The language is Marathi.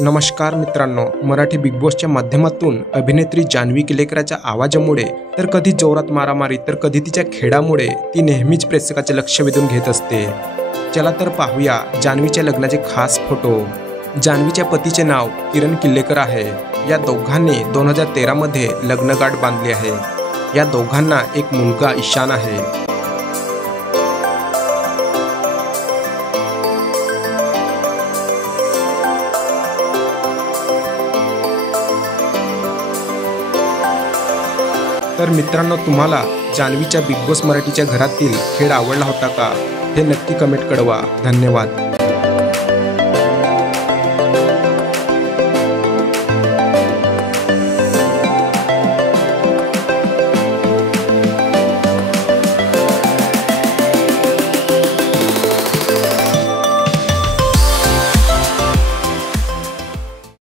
नमस्कार मित्रांनो, मराठी बिग बॉसच्या माध्यमातून अभिनेत्री जान्हवी किल्लेकरच्या आवाजामुळे तर कधी जोरात मारामारी तर कधी तिच्या खेळामुळे ती नेहमीच प्रेक्षकाचे लक्ष वेधून घेत असते। चला तर पाहूया जान्हवीच्या लग्नाचे खास फोटो। जान्हवीच्या पतीचे नाव किरण किल्लेकर आहे। या दोघांनी 2013 मध्ये लग्नगाठ बांधली आहे। या दोघांना एक मुलगा ईशान आहे। तर मित्रांनो, तुम्हाला जान्हवीच्या बिग बॉस मराठीच्या घरातील खेळ आवडला होता का? हे नक्की कमेंट कळवा। धन्यवाद।